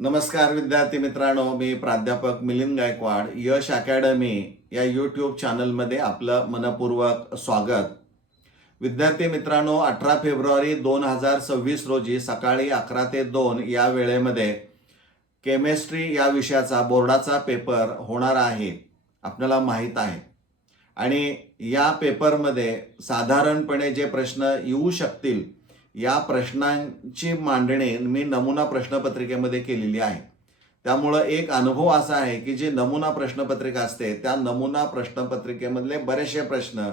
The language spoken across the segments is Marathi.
नमस्कार विद्यार्थी मित्रांनो, मी प्राध्यापक मिलिंद गायकवाड. यश अकॅडमी या यूट्यूब चॅनलमध्ये आपलं मनपूर्वक स्वागत. विद्यार्थी मित्रांनो, 18 फेब्रुवारी 2026 रोजी सकाळी 11 ते 2 या वेळेमध्ये केमिस्ट्री या विषयाचा बोर्डाचा पेपर होणार आहे, आपल्याला माहीत आहे. आणि या पेपरमध्ये साधारणपणे जे प्रश्न येऊ शकतील या प्रश्नांची मांडणी मी नमुना प्रश्नपत्रिकेमध्ये केलेली आहे. त्यामुळं एक अनुभव असा आहे की जे नमुना प्रश्नपत्रिका असते त्या नमुना प्रश्नपत्रिकेमधले बरेचसे प्रश्न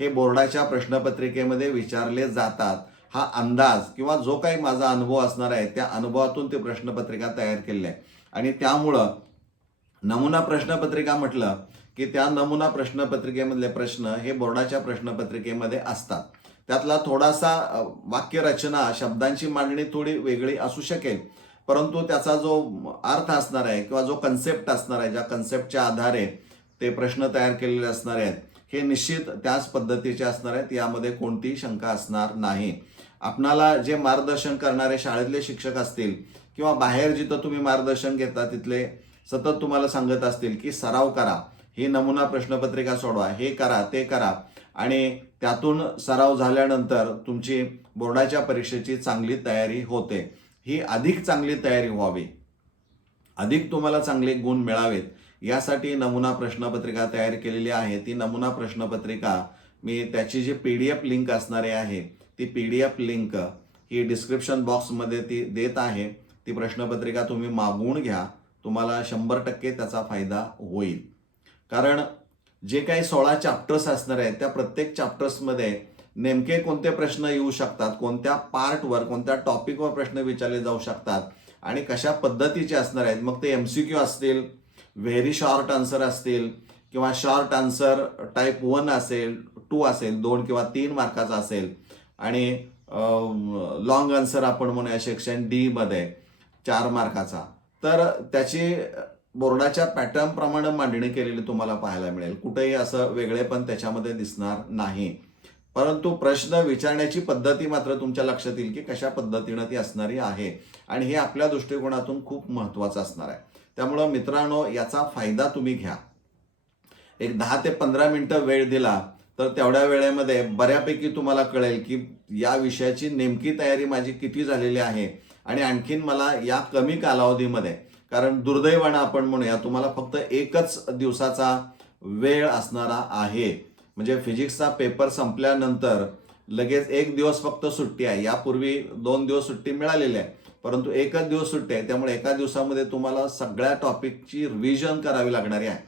हे बोर्डाच्या प्रश्नपत्रिकेमध्ये विचारले जातात. हा अंदाज किंवा जो काही माझा अनुभव असणार आहे त्या अनुभवातून ती प्रश्नपत्रिका तयार केलेली आहे. आणि त्यामुळं नमुना प्रश्नपत्रिका म्हटलं की त्या नमुना प्रश्नपत्रिकेमधले प्रश्न हे बोर्डाच्या प्रश्नपत्रिकेमध्ये असतात. त्यातला थोडासा वाक्यरचना, शब्दांची मांडणी थोडी वेगळी असू शकेल, परंतु त्याचा जो अर्थ असणार आहे किंवा जो कन्सेप्ट असणार आहे, ज्या कन्सेप्टच्या आधारे ते प्रश्न तयार केलेले असणार आहेत, हे निश्चित त्याच पद्धतीचे असणार आहेत. यामध्ये कोणतीही शंका असणार नाही. आपणाला जे मार्गदर्शन करणारे शाळेतले शिक्षक असतील किंवा बाहेर जिथं तुम्ही मार्गदर्शन घेता तिथले सतत तुम्हाला सांगत असतील की सराव करा, ही नमुना प्रश्नपत्रिका सोडवा, हे करा, ते करा, आणि त्यातून सराव झाल्यानंतर तुमची बोर्डाच्या परीक्षेची चांगली तयारी होते. ही अधिक चांगली तयारी व्हावी, अधिक तुम्हाला चांगले गुण मिळावेत, यासाठी नमुना प्रश्नपत्रिका तयार केलेली आहे. ती नमुना प्रश्नपत्रिका मी त्याची जी PDF लिंक असणारी आहे ती PDF लिंक ही डिस्क्रिप्शन बॉक्समध्ये ती देत आहे. ती प्रश्नपत्रिका तुम्ही मागवून घ्या, तुम्हाला 100% त्याचा फायदा होईल. कारण जे काही 16 चॅप्टर्स असणार आहेत त्या प्रत्येक चॅप्टर्समध्ये नेमके कोणते प्रश्न येऊ शकतात, कोणत्या पार्टवर, कोणत्या टॉपिकवर प्रश्न विचारले जाऊ शकतात आणि कशा पद्धतीचे असणार आहेत. मग ते MCQ असतील, व्हेरी शॉर्ट आन्सर असतील किंवा शॉर्ट आन्सर टाईप 1 असेल, 2 असेल, 2 किंवा 3 मार्काचा असेल, आणि लॉंग आन्सर आपण म्हणूया सेक्शन D मध्ये 4 मार्काचा. तर त्याची बोर्डाच्या पॅटर्न प्रमाणे मांडणी केलेली तुम्हाला पाहायला मिळेल. कुठेही असं वेगळेपण त्याच्यामध्ये दिसणार नाही. परंतु प्रश्न विचारण्याची पद्धती मात्र तुमच्या लक्षात येईल की कशा पद्धतीनं ती असणारी आहे, आणि हे आपल्या दृष्टिकोनातून खूप महत्त्वाचं असणार आहे. त्यामुळं मित्रांनो, याचा फायदा तुम्ही घ्या. एक 10 ते 15 मिनिटं वेळ दिला तर तेवढ्या वेळेमध्ये बऱ्यापैकी तुम्हाला कळेल की या विषयाची नेमकी तयारी माझी किती झालेली आहे. आणि आणखीन मला या कमी कालावधीमध्ये, कारण दुर्दैवानं आपण म्हणूया तुम्हाला फक्त एकच दिवसाचा वेळ असणारा आहे. म्हणजे फिजिक्सचा पेपर संपल्यानंतर लगेच एक दिवस फक्त सुट्टी आहे. यापूर्वी 2 दिवस सुट्टी मिळालेली आहे, परंतु एकच दिवस सुट्टी आहे. त्यामुळे एका दिवसामध्ये तुम्हाला सगळ्या टॉपिकची रिव्हिजन करावी लागणारी आहे.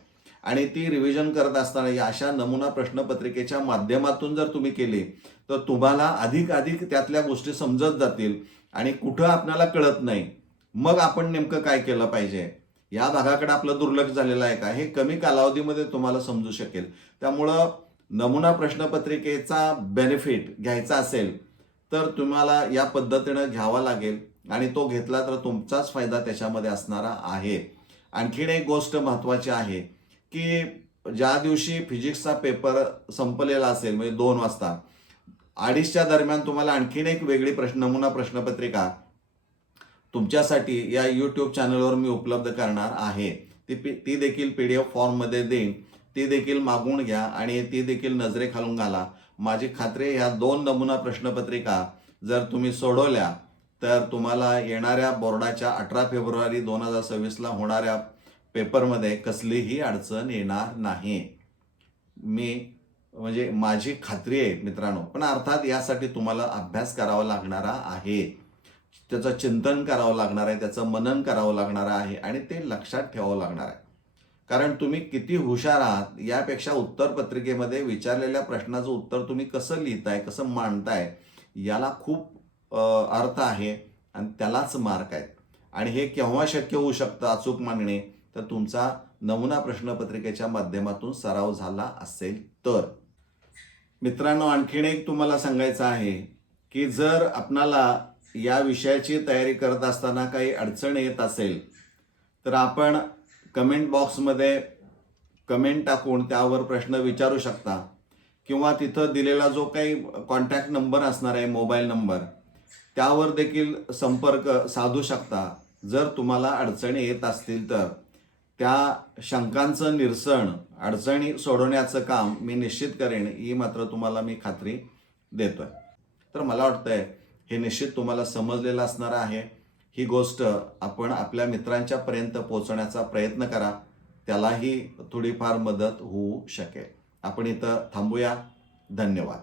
आणि ती रिव्हिजन करत असताना या अशा नमुना प्रश्नपत्रिकेच्या माध्यमातून जर तुम्ही केली तर तुम्हाला अधिक त्यातल्या गोष्टी समजत जातील. आणि कुठं आपल्याला कळत नाही, मग आपण नेमकं काय केलं पाहिजे, या भागाकडे आपलं दुर्लक्ष झालेलं आहे का, हे कमी कालावधीमध्ये तुम्हाला समजू शकेल. त्यामुळं नमुना प्रश्नपत्रिकेचा बेनिफिट घ्यायचा असेल तर तुम्हाला या पद्धतीनं घ्यावा लागेल, आणि तो घेतला तर तुमचाच फायदा त्याच्यामध्ये असणारा आहे. आणखीन एक गोष्ट महत्त्वाची आहे की ज्या दिवशी फिजिक्सचा पेपर संपलेला असेल, म्हणजे 2 वाजता 2:30च्या दरम्यान तुम्हाला आणखीन एक वेगळी नमुना प्रश्नपत्रिका तुमच्यासाठी या यूट्यूब चॅनलवर मी उपलब्ध करणार आहे. ती देखील PDF फॉर्ममध्ये देईन. ती देखील मागवून घ्या आणि ती देखील नजरेखालून घाला. माझी खात्री आहे, ह्या 2 नमुना प्रश्नपत्रिका जर तुम्ही सोडवल्या तर तुम्हाला येणाऱ्या बोर्डाच्या 18 फेब्रुवारी 2026ला होणाऱ्या पेपरमध्ये कसलीही अडचण येणार नाही. म्हणजे माझी खात्री आहे मित्रांनो. पण अर्थात यासाठी तुम्हाला अभ्यास करावा लागणारा आहे, त्याचं चिंतन करावं लागणार आहे, त्याचं मनन करावं लागणार आहे, आणि ते लक्षात ठेवावं लागणार आहे. कारण तुम्ही किती हुशार आहात यापेक्षा उत्तरपत्रिकेमध्ये विचारलेल्या प्रश्नाचं उत्तर तुम्ही कसं लिहिताय, कसं मांडताय, याला खूप अर्थ आहे आणि त्यालाच मार्क आहेत. आणि हे केव्हा शक्य होऊ शकतं अचूक मांडणे, तर तुमचा नमुना प्रश्नपत्रिकेच्या माध्यमातून सराव झाला असेल तर. मित्रांनो, आणखीन एक तुम्हाला सांगायचं आहे की जर आपणाला या विषयाची तयारी करत असताना काही अडचण येत असेल तर आपण कमेंट बॉक्समध्ये कमेंट टाकून त्यावर प्रश्न विचारू शकता, किंवा तिथं दिलेला जो काही कॉन्टॅक्ट नंबर असणार आहे, मोबाईल नंबर, त्यावर देखील संपर्क साधू शकता. जर तुम्हाला अडचणी येत असतील तर त्या शंकांचं निरसन, अडचणी सोडवण्याचं काम मी निश्चित करेन, ही मात्र तुम्हाला मी खात्री देतोय. तर मला वाटतंय हे निश्चित तुम्हाला समजलेलं असणार आहे. ही गोष्ट आपण आपल्या मित्रांच्या पर्यंत पोहोचवण्याचा प्रयत्न करा, त्यालाही थोडीफार मदत होऊ शकेल. आपण इथं थांबूया. धन्यवाद.